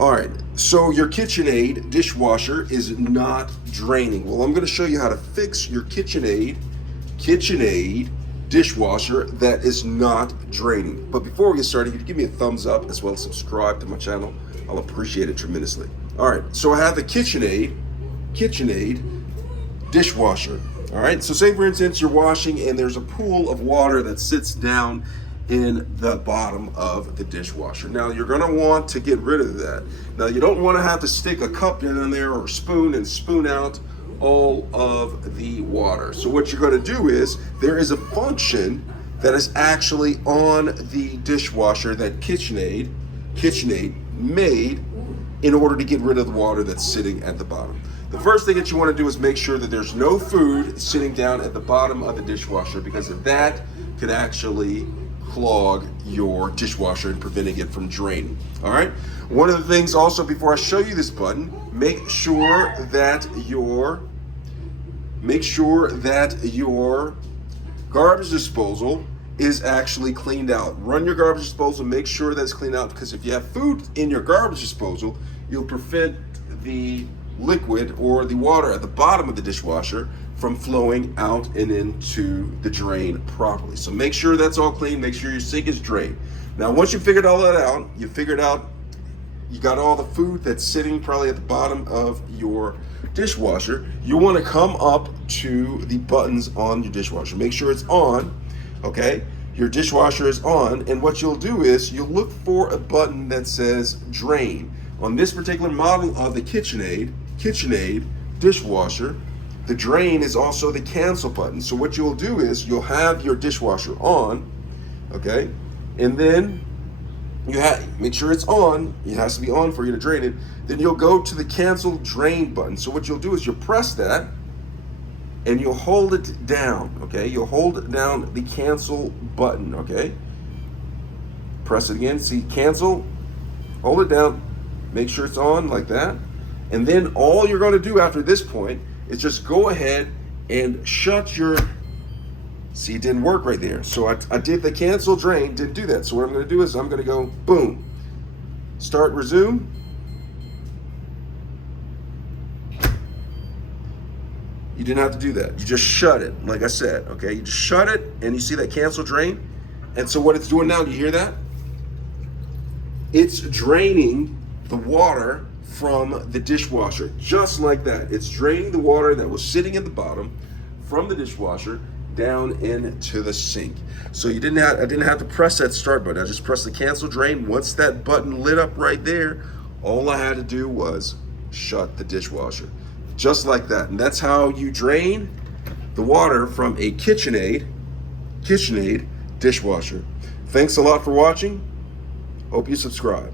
All right, so your KitchenAid dishwasher is not draining. Well, I'm going to show you how to fix your KitchenAid dishwasher that is not draining. But before we get started, you can give me a thumbs up as well as subscribe to my channel. I'll appreciate it tremendously. All right, so I have the KitchenAid dishwasher. All right, so say for instance you're washing and there's a pool of water that sits down in the bottom of the dishwasher. Now you're gonna want to get rid of that. Now you don't wanna have to stick a cup in there or a spoon and spoon out all of the water. So what you're gonna do is, there is a function that is actually on the dishwasher that KitchenAid made in order to get rid of the water that's sitting at the bottom. The first thing that you wanna do is make sure that there's no food sitting down at the bottom of the dishwasher, because that could actually clog your dishwasher and preventing it from draining. All right. One of the things also, before I show you this button, make sure that your garbage disposal is actually cleaned out. Run your garbage disposal, make sure that's cleaned out, because if you have food in your garbage disposal, you'll prevent the liquid or the water at the bottom of the dishwasher from flowing out and into the drain properly. So make sure that's all clean, make sure your sink is drained. Now once you figured all that out, you got all the food that's sitting probably at the bottom of your dishwasher, you want to come up to the buttons on your dishwasher. Make sure it's on, okay? Your dishwasher is on, and what you'll do is you'll look for a button that says drain. On this particular model of the KitchenAid dishwasher, the drain is also the cancel button. So what you'll do is you'll have your dishwasher on, okay? And then make sure it's on. It has to be on for you to drain it. Then you'll go to the cancel drain button. So what you'll do is you'll press that and you'll hold it down, okay? You'll hold down the cancel button, okay? Press it again, see cancel, hold it down, make sure it's on like that. And then all you're gonna do after this point is just go ahead and shut your, see, it didn't work right there. So I did the cancel drain, didn't do that. So what I'm gonna do is I'm gonna go boom, start resume. You didn't have to do that. You just shut it, like I said, okay? You just shut it and you see that cancel drain. And so what it's doing now, do you hear that? It's draining the water from the dishwasher, just like that. It's draining the water that was sitting at the bottom from the dishwasher down into the sink. So I didn't have to press that start button. I just pressed the cancel drain. Once that button lit up right there, all I had to do was shut the dishwasher, just like that. And that's how you drain the water from a KitchenAid dishwasher. Thanks a lot for watching. Hope you subscribe.